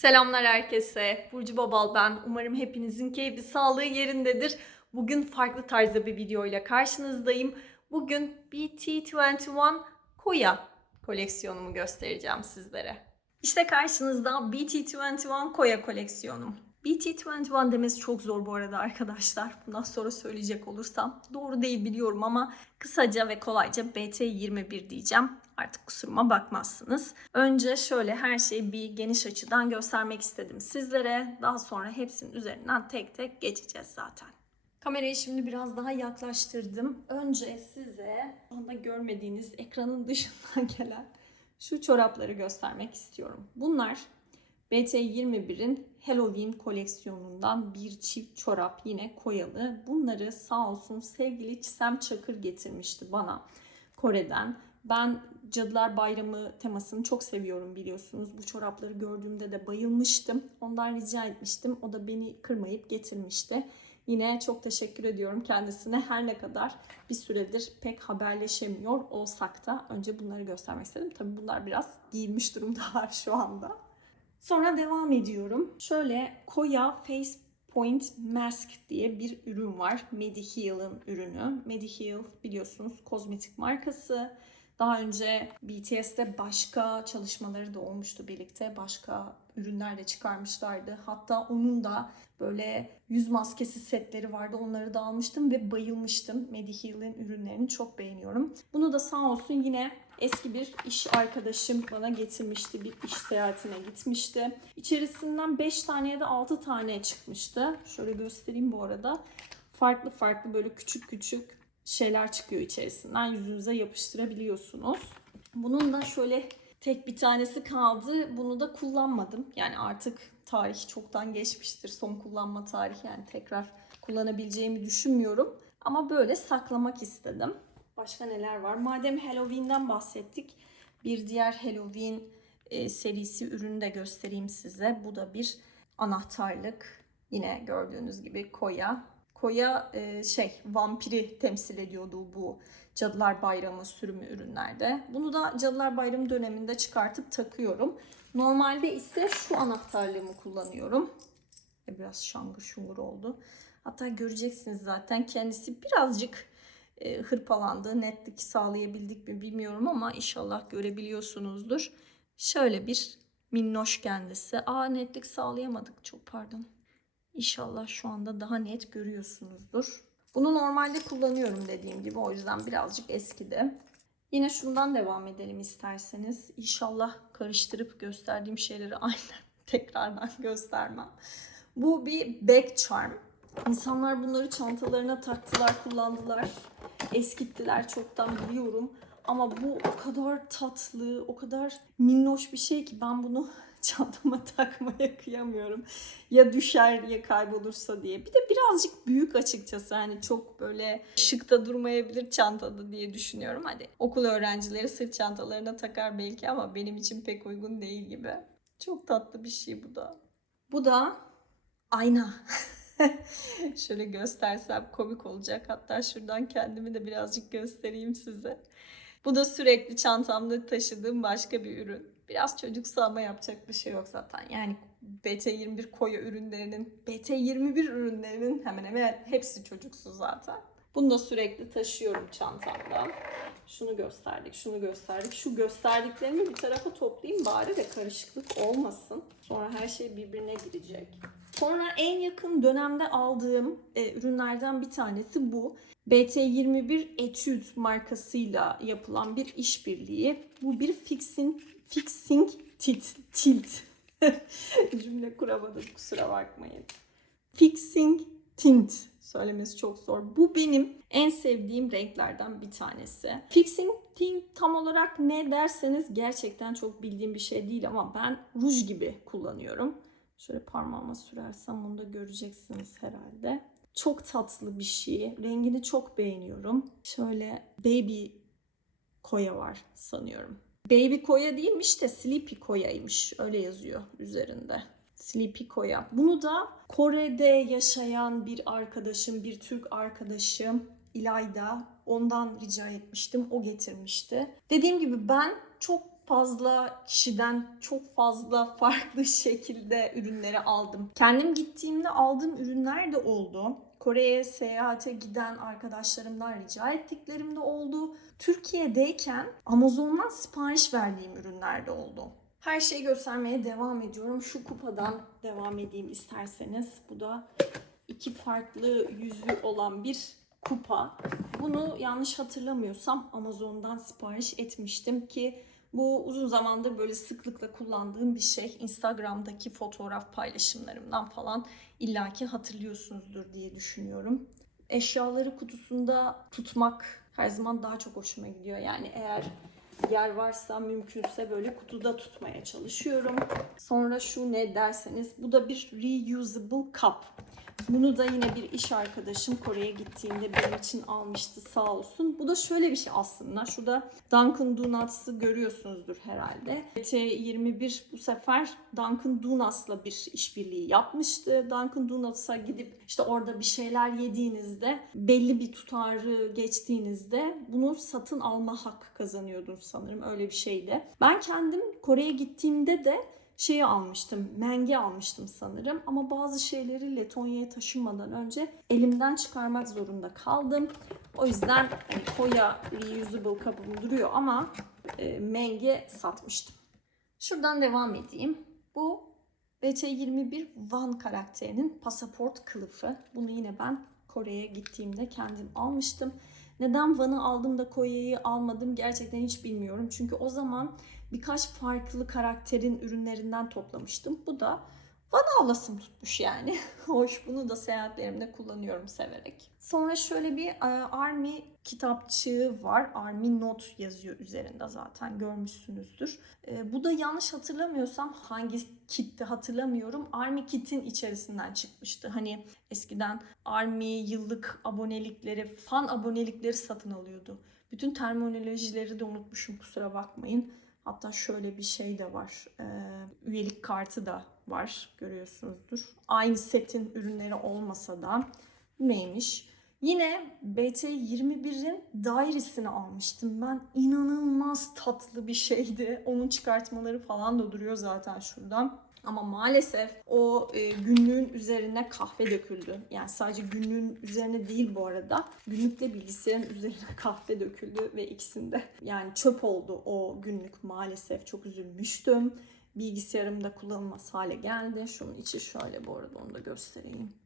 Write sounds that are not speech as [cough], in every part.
Selamlar herkese. Burcu Babal ben. Umarım hepinizin keyfi, sağlığı yerindedir. Bugün farklı tarzda bir video ile karşınızdayım. Bugün BT21 Koya koleksiyonumu göstereceğim sizlere. İşte karşınızda BT21 Koya koleksiyonum. BT21 demesi çok zor bu arada arkadaşlar. Bundan sonra söyleyecek olursam. Doğru değil biliyorum ama kısaca ve kolayca BT21 diyeceğim. Artık kusuruma bakmazsınız. Önce şöyle her şeyi bir geniş açıdan göstermek istedim sizlere. Daha sonra hepsinin üzerinden tek tek geçeceğiz zaten. Kamerayı şimdi biraz daha yaklaştırdım. Önce size şu anda görmediğiniz ekranın dışından [laughs] gelen şu çorapları göstermek istiyorum. Bunlar BT21'in Halloween koleksiyonundan bir çift çorap yine koyalı. Bunları sağ olsun sevgili Çisem Çakır getirmişti bana Kore'den. Ben Cadılar Bayramı temasını çok seviyorum biliyorsunuz. Bu çorapları gördüğümde de bayılmıştım. Ondan rica etmiştim. O da beni kırmayıp getirmişti. Yine çok teşekkür ediyorum kendisine. Her ne kadar bir süredir pek haberleşemiyor olsak da önce bunları göstermek istedim. Tabii bunlar biraz giyilmiş durumdalar [laughs] şu anda. Sonra devam ediyorum. Şöyle Koya Face Point Mask diye bir ürün var. Mediheal'ın ürünü. Mediheal biliyorsunuz kozmetik markası. Daha önce BTS'te başka çalışmaları da olmuştu birlikte. Başka ürünler de çıkarmışlardı. Hatta onun da böyle yüz maskesi setleri vardı. Onları da almıştım ve bayılmıştım. Mediheal'in ürünlerini çok beğeniyorum. Bunu da sağ olsun yine eski bir iş arkadaşım bana getirmişti. Bir iş seyahatine gitmişti. İçerisinden 5 tane ya da 6 tane çıkmıştı. Şöyle göstereyim bu arada. Farklı farklı böyle küçük küçük şeyler çıkıyor içerisinden. Yüzünüze yapıştırabiliyorsunuz. Bunun da şöyle tek bir tanesi kaldı. Bunu da kullanmadım. Yani artık tarih çoktan geçmiştir. Son kullanma tarihi yani tekrar kullanabileceğimi düşünmüyorum. Ama böyle saklamak istedim. Başka neler var? Madem Halloween'den bahsettik. Bir diğer Halloween e, serisi ürünü de göstereyim size. Bu da bir anahtarlık. Yine gördüğünüz gibi koya. Koya e, şey vampiri temsil ediyordu bu Cadılar Bayramı sürümü ürünlerde. Bunu da Cadılar Bayramı döneminde çıkartıp takıyorum. Normalde ise şu anahtarlığımı kullanıyorum. E, Biraz şangır şungur oldu. Hatta göreceksiniz zaten kendisi birazcık e, hırpalandı. Netlik sağlayabildik mi bilmiyorum ama inşallah görebiliyorsunuzdur. Şöyle bir minnoş kendisi. Aa netlik sağlayamadık çok pardon. İnşallah şu anda daha net görüyorsunuzdur. Bunu normalde kullanıyorum dediğim gibi o yüzden birazcık eskidi. Yine şundan devam edelim isterseniz. İnşallah karıştırıp gösterdiğim şeyleri [laughs] aynen tekrardan göstermem. Bu bir back charm. İnsanlar bunları çantalarına taktılar, kullandılar. Eskittiler çoktan biliyorum. Ama bu o kadar tatlı, o kadar minnoş bir şey ki ben bunu çantama [laughs] takmaya kıyamıyorum. Ya düşer ya kaybolursa diye. Bir de birazcık büyük açıkçası. Hani çok böyle şıkta durmayabilir çantada diye düşünüyorum. Hadi okul öğrencileri sırt çantalarına takar belki ama benim için pek uygun değil gibi. Çok tatlı bir şey bu da. Bu da ayna. [laughs] Şöyle göstersem komik olacak. Hatta şuradan kendimi de birazcık göstereyim size. Bu da sürekli çantamda taşıdığım başka bir ürün. Biraz çocuksu ama yapacak bir şey yok zaten. Yani BT21 koyu ürünlerinin, BT21 ürünlerinin hemen hemen hepsi çocuksu zaten. Bunu da sürekli taşıyorum çantamda. Şunu gösterdik, şunu gösterdik. Şu gösterdiklerimi bir tarafa toplayayım bari de karışıklık olmasın. Sonra her şey birbirine girecek. Sonra en yakın dönemde aldığım e, ürünlerden bir tanesi bu. BT21 Etude markasıyla yapılan bir işbirliği. Bu bir fixing, fixing tilt. tilt. [laughs] Cümle kuramadım kusura bakmayın. Fixing tint söylemesi çok zor. Bu benim en sevdiğim renklerden bir tanesi. Fixing tint tam olarak ne derseniz gerçekten çok bildiğim bir şey değil ama ben ruj gibi kullanıyorum. Şöyle parmağıma sürersem onu da göreceksiniz herhalde. Çok tatlı bir şey. Rengini çok beğeniyorum. Şöyle baby koya var sanıyorum. Baby koya değilmiş de sleepy koyaymış. Öyle yazıyor üzerinde. Sleepy koya. Bunu da Kore'de yaşayan bir arkadaşım, bir Türk arkadaşım İlayda ondan rica etmiştim. O getirmişti. Dediğim gibi ben çok fazla kişiden çok fazla [laughs] farklı şekilde ürünleri aldım. Kendim gittiğimde aldığım ürünler de oldu. Kore'ye seyahate giden arkadaşlarımdan rica ettiklerim de oldu. Türkiye'deyken Amazon'dan sipariş verdiğim ürünler de oldu. Her şeyi göstermeye devam ediyorum. Şu kupadan devam edeyim isterseniz. Bu da iki farklı yüzü olan bir kupa. Bunu yanlış hatırlamıyorsam Amazon'dan sipariş etmiştim ki bu uzun zamandır böyle sıklıkla kullandığım bir şey. Instagram'daki fotoğraf paylaşımlarımdan falan illaki hatırlıyorsunuzdur diye düşünüyorum. Eşyaları kutusunda tutmak her zaman daha çok hoşuma gidiyor. Yani eğer yer varsa mümkünse böyle kutuda tutmaya çalışıyorum. Sonra şu ne derseniz bu da bir reusable cup. Bunu da yine bir iş arkadaşım Kore'ye gittiğimde benim için almıştı sağ olsun. Bu da şöyle bir şey aslında. Şurada Dunkin Donuts'ı görüyorsunuzdur herhalde. T21 bu sefer Dunkin Donuts'la bir işbirliği yapmıştı. Dunkin Donuts'a gidip işte orada bir şeyler yediğinizde belli bir tutarı geçtiğinizde bunu satın alma hakkı kazanıyordunuz sanırım. Öyle bir şeydi. Ben kendim Kore'ye gittiğimde de şeyi almıştım, menge almıştım sanırım. Ama bazı şeyleri Letonya'ya taşınmadan önce elimden çıkarmak zorunda kaldım. O yüzden hani Koya reusable kabım duruyor ama e, menge satmıştım. Şuradan devam edeyim. Bu BT21 Van karakterinin pasaport kılıfı. Bunu yine ben Kore'ye gittiğimde kendim almıştım. Neden Van'ı aldım da Kore'yi almadım gerçekten hiç bilmiyorum. Çünkü o zaman birkaç farklı karakterin ürünlerinden toplamıştım. Bu da Van'ı alasım tutmuş yani. [laughs] Hoş bunu da seyahatlerimde kullanıyorum severek. Sonra şöyle bir e, Army kitapçığı var. Army Note yazıyor üzerinde zaten görmüşsünüzdür. E, bu da yanlış hatırlamıyorsam hangi kitti hatırlamıyorum. Army Kit'in içerisinden çıkmıştı. Hani eskiden Army yıllık abonelikleri, fan abonelikleri satın alıyordu. Bütün terminolojileri de unutmuşum kusura bakmayın. Hatta şöyle bir şey de var. Üyelik kartı da var görüyorsunuzdur. Aynı setin ürünleri olmasa da neymiş? Yine BT21'in dairesini almıştım ben. İnanılmaz tatlı bir şeydi. Onun çıkartmaları falan da duruyor zaten şuradan. Ama maalesef o e, günlüğün üzerine kahve döküldü. Yani sadece günlüğün üzerine değil bu arada. Günlükle bilgisayarın üzerine [laughs] kahve döküldü ve ikisinde yani çöp oldu o günlük maalesef. Çok üzülmüştüm. Bilgisayarımda kullanılmaz hale geldi. Şunun içi şöyle bu arada onu da göstereyim.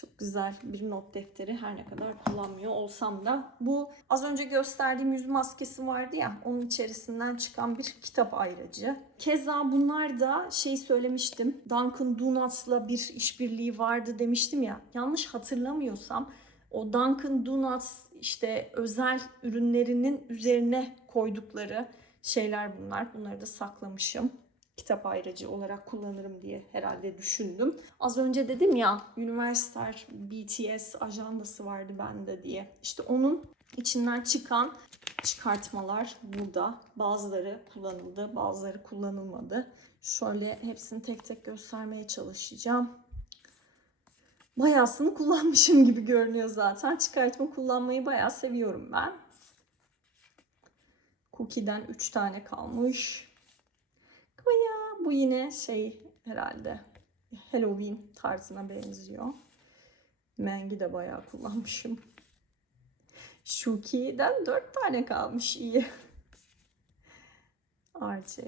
Çok güzel bir not defteri her ne kadar kullanmıyor olsam da bu az önce gösterdiğim yüz maskesi vardı ya onun içerisinden çıkan bir kitap ayracı. Keza bunlar da şey söylemiştim Dunkin Donuts'la bir işbirliği vardı demiştim ya yanlış hatırlamıyorsam o Dunkin Donuts işte özel ürünlerinin üzerine koydukları şeyler bunlar. Bunları da saklamışım kitap ayracı olarak kullanırım diye herhalde düşündüm. Az önce dedim ya Universal BTS ajandası vardı bende diye. İşte onun içinden çıkan çıkartmalar burada. Bazıları kullanıldı, bazıları kullanılmadı. Şöyle hepsini tek tek göstermeye çalışacağım. Bayağısını kullanmışım gibi görünüyor zaten. Çıkartma kullanmayı bayağı seviyorum ben. Cookie'den 3 tane kalmış. Koya. Bu yine şey herhalde Halloween tarzına benziyor. Mengi de bayağı kullanmışım. Shuki'den 4 tane kalmış iyi. RJ.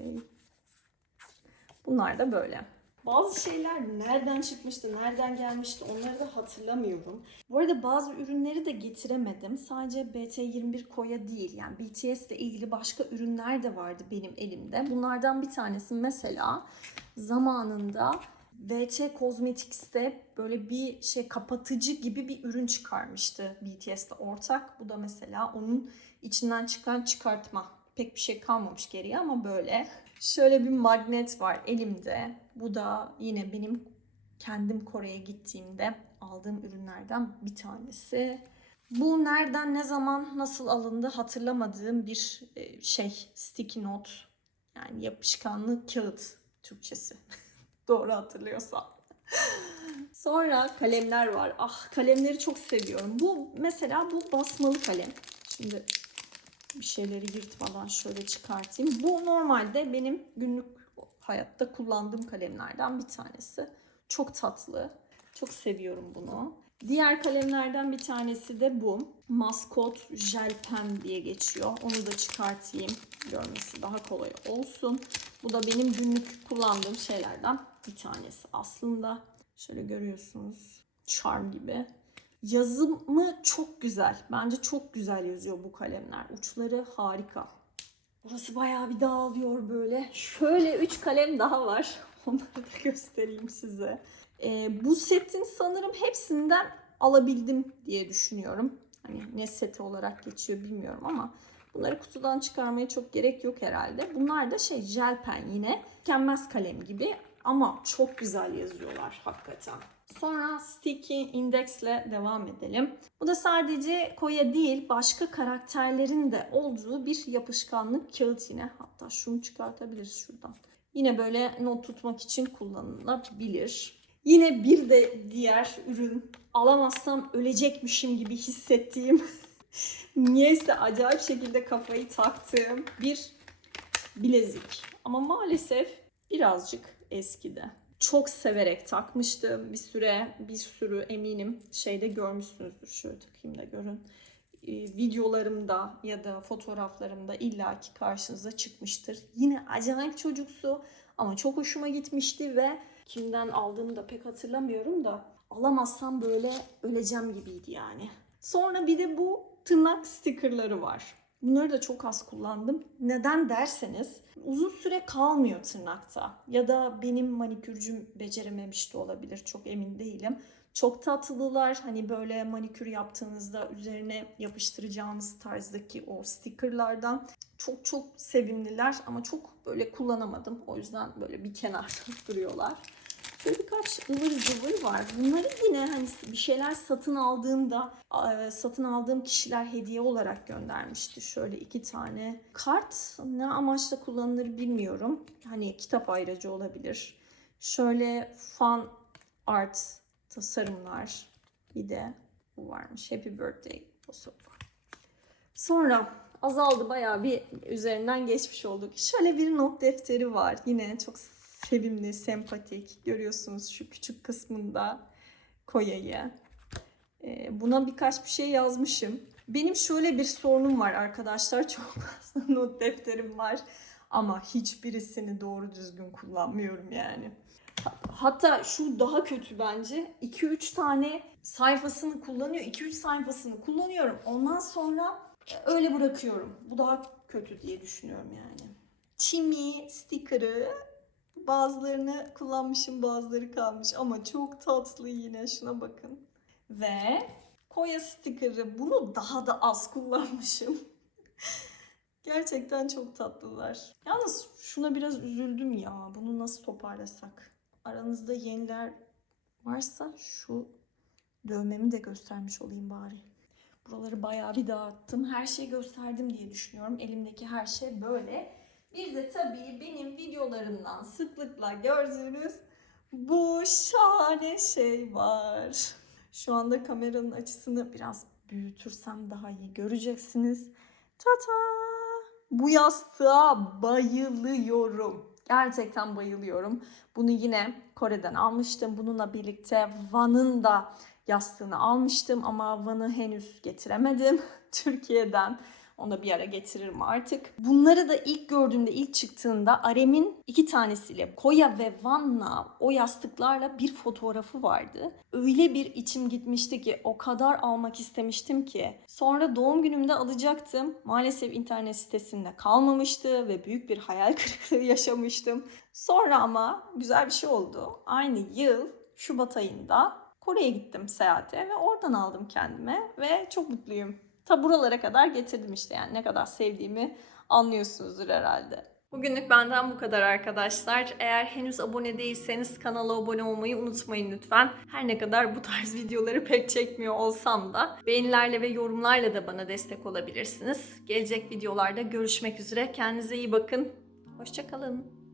Bunlar da böyle. Bazı şeyler nereden çıkmıştı, nereden gelmişti onları da hatırlamıyorum. Bu arada bazı ürünleri de getiremedim. Sadece BT21 Koya değil yani BTS ile ilgili başka ürünler de vardı benim elimde. Bunlardan bir tanesi mesela zamanında BT Cosmetics'te böyle bir şey kapatıcı gibi bir ürün çıkarmıştı BTS'le ortak. Bu da mesela onun içinden çıkan çıkartma. Pek bir şey kalmamış geriye ama böyle. Şöyle bir magnet var elimde. Bu da yine benim kendim Kore'ye gittiğimde aldığım ürünlerden bir tanesi. Bu nereden, ne zaman, nasıl alındı hatırlamadığım bir e, şey. Sticky note. Yani yapışkanlı kağıt Türkçesi. [laughs] Doğru hatırlıyorsam. Sonra kalemler var. Ah kalemleri çok seviyorum. Bu mesela bu basmalı kalem. Şimdi bir şeyleri yırtmadan şöyle çıkartayım. Bu normalde benim günlük hayatta kullandığım kalemlerden bir tanesi. Çok tatlı. Çok seviyorum bunu. Diğer kalemlerden bir tanesi de bu. Maskot Gel Pen diye geçiyor. Onu da çıkartayım. Görmesi daha kolay olsun. Bu da benim günlük kullandığım şeylerden bir tanesi aslında. Şöyle görüyorsunuz. Charm gibi. Yazımı çok güzel. Bence çok güzel yazıyor bu kalemler. Uçları harika. Burası bayağı bir dağılıyor böyle. Şöyle 3 kalem daha var. [laughs] Onları da göstereyim size. Ee, bu setin sanırım hepsinden alabildim diye düşünüyorum. Hani ne seti olarak geçiyor bilmiyorum ama bunları kutudan çıkarmaya çok gerek yok herhalde. Bunlar da şey jel pen yine. Tükenmez kalem gibi ama çok güzel yazıyorlar hakikaten. Sonra Sticky Index ile devam edelim. Bu da sadece Koya değil başka karakterlerin de olduğu bir yapışkanlık kağıt yine. Hatta şunu çıkartabiliriz şuradan. Yine böyle not tutmak için kullanılabilir. Yine bir de diğer ürün alamazsam ölecekmişim gibi hissettiğim [laughs] niyeyse acayip şekilde kafayı taktığım bir bilezik. Ama maalesef birazcık eskidi. Çok severek takmıştım bir süre, bir sürü eminim şeyde görmüşsünüzdür. Şöyle takayım da görün. Ee, videolarımda ya da fotoğraflarımda illaki karşınıza çıkmıştır. Yine acayip çocuksu ama çok hoşuma gitmişti ve kimden aldığımı da pek hatırlamıyorum da alamazsam böyle öleceğim gibiydi yani. Sonra bir de bu tırnak stikerleri var. Bunları da çok az kullandım. Neden derseniz uzun süre kalmıyor tırnakta. Ya da benim manikürcüm becerememiş de olabilir. Çok emin değilim. Çok tatlılar. Hani böyle manikür yaptığınızda üzerine yapıştıracağınız tarzdaki o stickerlardan çok çok sevimliler ama çok böyle kullanamadım. O yüzden böyle bir kenarda [laughs] duruyorlar. Böyle birkaç ıvır zıvır var. Bunları yine hani bir şeyler satın aldığımda e, satın aldığım kişiler hediye olarak göndermişti. Şöyle iki tane kart ne amaçla kullanılır bilmiyorum. Hani kitap ayracı olabilir. Şöyle fan art tasarımlar. Bir de bu varmış. Happy birthday fotoğrafı. Sonra azaldı bayağı bir üzerinden geçmiş olduk. Şöyle bir not defteri var. Yine çok sevimli, sempatik. Görüyorsunuz şu küçük kısmında koyayı. Ee, buna birkaç bir şey yazmışım. Benim şöyle bir sorunum var arkadaşlar. [laughs] Çok fazla not defterim var. Ama hiçbirisini doğru düzgün kullanmıyorum yani. Hatta şu daha kötü bence. 2-3 tane sayfasını kullanıyor. 2-3 sayfasını kullanıyorum. Ondan sonra öyle bırakıyorum. Bu daha kötü diye düşünüyorum yani. Çimi sticker'ı bazılarını kullanmışım bazıları kalmış ama çok tatlı yine şuna bakın. Ve Koya sticker'ı bunu daha da az kullanmışım. [laughs] Gerçekten çok tatlılar. Yalnız şuna biraz üzüldüm ya. Bunu nasıl toparlasak? Aranızda yeniler varsa şu dövmemi de göstermiş olayım bari. Buraları bayağı bir dağıttım. Her şeyi gösterdim diye düşünüyorum. Elimdeki her şey böyle. Bir de tabii benim videolarımdan sıklıkla gördüğünüz bu şahane şey var. Şu anda kameranın açısını biraz büyütürsem daha iyi göreceksiniz. Tata! Bu yastığa bayılıyorum. Gerçekten bayılıyorum. Bunu yine Kore'den almıştım. Bununla birlikte Van'ın da yastığını almıştım ama Van'ı henüz getiremedim [laughs] Türkiye'den. Onu da bir ara getiririm artık. Bunları da ilk gördüğümde, ilk çıktığında Arem'in iki tanesiyle Koya ve Van'la o yastıklarla bir fotoğrafı vardı. Öyle bir içim gitmişti ki o kadar almak istemiştim ki. Sonra doğum günümde alacaktım. Maalesef internet sitesinde kalmamıştı ve büyük bir hayal [laughs] kırıklığı yaşamıştım. Sonra ama güzel bir şey oldu. Aynı yıl Şubat ayında Kore'ye gittim seyahate ve oradan aldım kendime ve çok mutluyum ta buralara kadar getirdim işte yani ne kadar sevdiğimi anlıyorsunuzdur herhalde. Bugünlük benden bu kadar arkadaşlar. Eğer henüz abone değilseniz kanala abone olmayı unutmayın lütfen. Her ne kadar bu tarz [laughs] videoları pek çekmiyor olsam da beğenilerle ve yorumlarla da bana destek olabilirsiniz. Gelecek videolarda görüşmek üzere. Kendinize iyi bakın. Hoşçakalın.